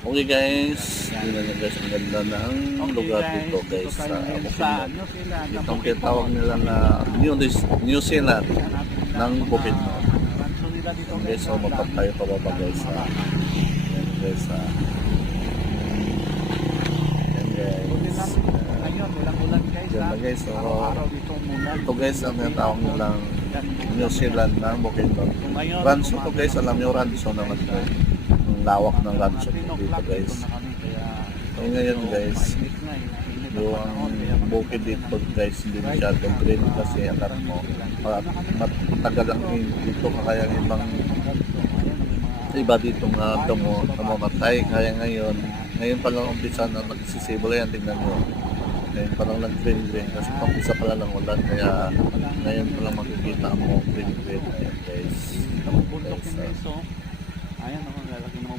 Okay guys, tingnan nyo guys, ang ganda ng lugar dito guys sa Bukidnon. Itong tinatawag nila na New Zealand ng Bukidnon. Yan guys, so mapag tayo pababa guys sa yan guys sa yan guys. Yan na guys, so ito guys ang tinatawag nilang New Zealand ng Bukidnon. Rancho to guys, alam nyo rancho naman guys. Lawak ng rancho dito guys. So ngayon guys, yung bukid dito guys, hindi masyadong green kasi alam mo matagal ang dito, kaya ibang iba dito nga namamatay. Kaya ngayon pa lang umpisa na nagsisibol yan, tingnan nyo. Ngayon pa lang nag-green kasi umpisa pala ng ulan, kaya ngayon pa lang makikita mo green. Ayan guys. Bundok din guys, so ayan, lalaki naman